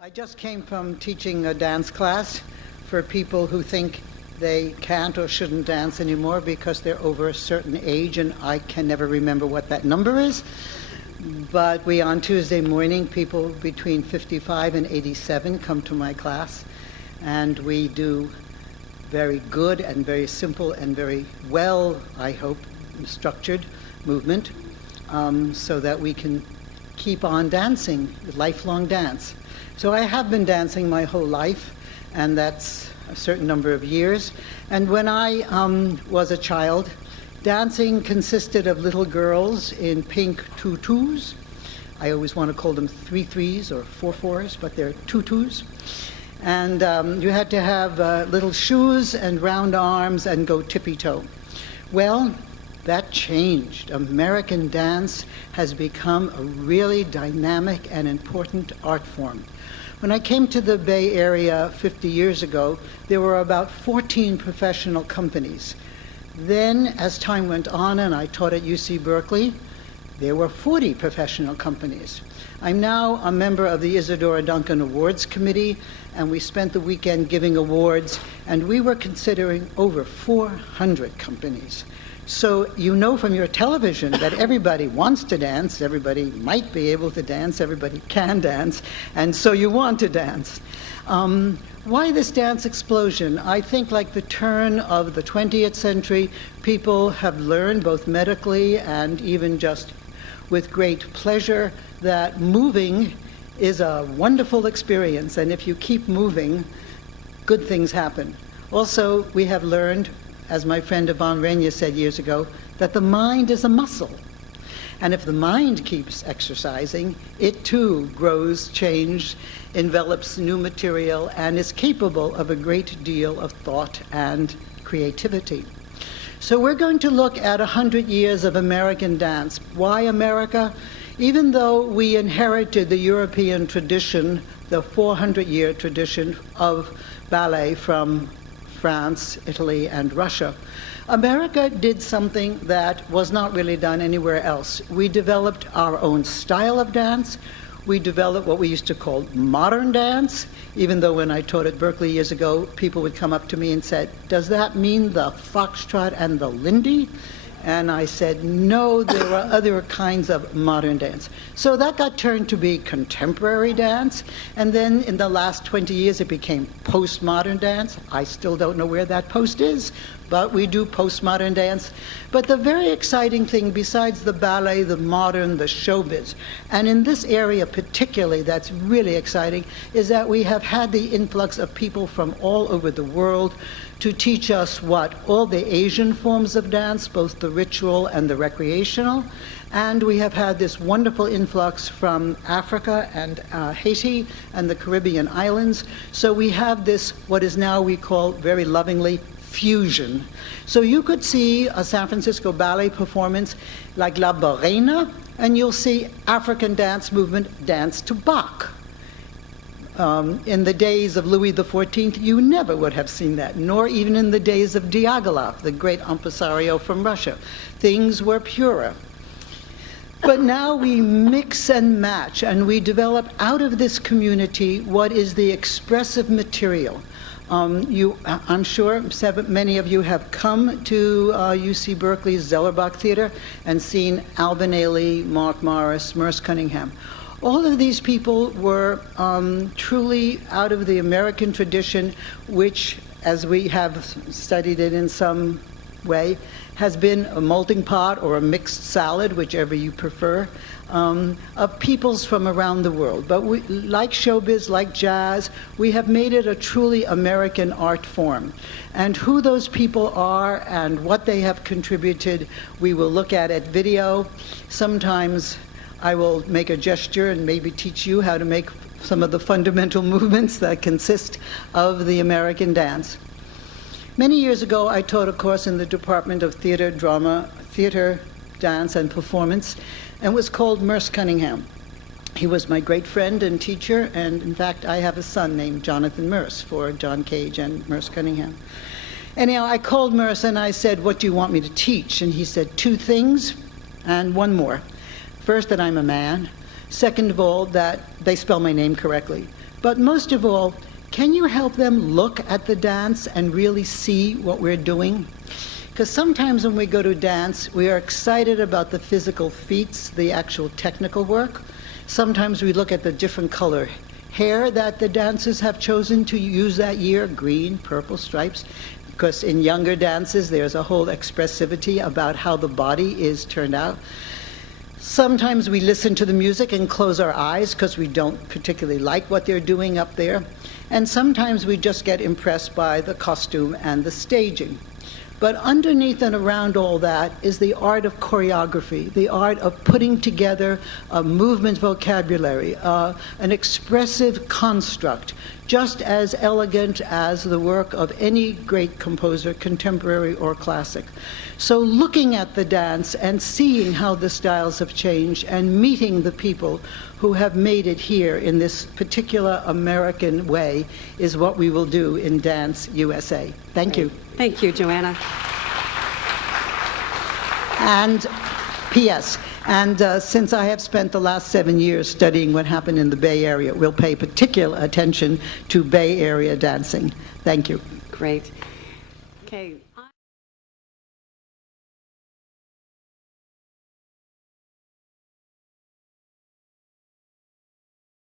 I just came from teaching a dance class for people who think they can't or shouldn't dance anymore because they're over a certain age, and I can never remember what that number is. But on Tuesday morning, people between 55 and 87 come to my class, and we do very good and very simple and very well, I hope, structured movement so that we can keep on dancing, lifelong dance. So I have been dancing my whole life, and that's a certain number of years. And when I was a child, dancing consisted of little girls in pink tutus. I always want to call them 3-3s or 4-4s, but they're tutus. And you had to have little shoes and round arms and go tippy-toe. Well, that changed. American dance has become a really dynamic and important art form. When I came to the Bay Area 50 years ago, there were about 14 professional companies. Then, as time went on and I taught at UC Berkeley, there were 40 professional companies. I'm now a member of the Isadora Duncan Awards Committee, and we spent the weekend giving awards, and we were considering over 400 companies. So you know from your television that everybody wants to dance, everybody might be able to dance, everybody can dance, and so you want to dance. Why this dance explosion? I think like the turn of the 20th century, people have learned both medically and even just with great pleasure that moving is a wonderful experience, and if you keep moving, good things happen. Also, we have learned, as my friend Yvonne Renia said years ago, that the mind is a muscle. And if the mind keeps exercising, it too grows, changes, envelops new material, and is capable of a great deal of thought and creativity. So we're going to look at 100 years of American dance. Why America? Even though we inherited the European tradition, the 400-year tradition of ballet from France, Italy, and Russia, America did something that was not really done anywhere else. We developed our own style of dance. We developed what we used to call modern dance, even though when I taught at Berkeley years ago, people would come up to me and said, "Does that mean the foxtrot and the lindy?" And I said, no, there are other kinds of modern dance. So that got turned to be contemporary dance. And then in the last 20 years, it became postmodern dance. I still don't know where that post is, but we do postmodern dance. But the very exciting thing, besides the ballet, the modern, the showbiz, and in this area particularly that's really exciting, is that we have had the influx of people from all over the world to teach us all the Asian forms of dance, both the ritual and the recreational. And we have had this wonderful influx from Africa and Haiti and the Caribbean islands. So we have this, what is now we call very lovingly, fusion. So you could see a San Francisco ballet performance like La Bohème, and you'll see African dance movement dance to Bach. In the days of Louis XIV, you never would have seen that, nor even in the days of Diaghilev, the great impresario from Russia. Things were purer. But now we mix and match, and we develop out of this community what is the expressive material. I'm sure many of you have come to UC Berkeley's Zellerbach Theater and seen Alvin Ailey, Mark Morris, Merce Cunningham. All of these people were truly out of the American tradition, which, as we have studied it in some way, has been a melting pot or a mixed salad, whichever you prefer, of peoples from around the world. But we, like showbiz, like jazz, we have made it a truly American art form. And who those people are and what they have contributed, we will look at video. Sometimes I will make a gesture and maybe teach you how to make some of the fundamental movements that consist of the American dance. Many years ago, I taught a course in the Department of Theater, Drama, Theater, Dance, and Performance, and it was called Merce Cunningham. He was my great friend and teacher, and in fact, I have a son named Jonathan Merce, for John Cage and Merce Cunningham. Anyhow, I called Merce and I said, "What do you want me to teach?" And he said, 2 things and one more. First, that I'm a man. Second of all, that they spell my name correctly. But most of all, can you help them look at the dance and really see what we're doing? Because sometimes when we go to dance, we are excited about the physical feats, the actual technical work. Sometimes we look at the different color hair that the dancers have chosen to use that year, green, purple stripes, because in younger dances there's a whole expressivity about how the body is turned out. Sometimes we listen to the music and close our eyes because we don't particularly like what they're doing up there. And sometimes we just get impressed by the costume and the staging. But underneath and around all that is the art of choreography, the art of putting together a movement vocabulary, an expressive construct, just as elegant as the work of any great composer, contemporary or classic. So looking at the dance and seeing how the styles have changed and meeting the people who have made it here in this particular American way is what we will do in Dance USA. Thank you. Thank you, Joanna. And P.S. And since I have spent the last 7 years studying what happened in the Bay Area, we'll pay particular attention to Bay Area dancing. Thank you. Great. Okay.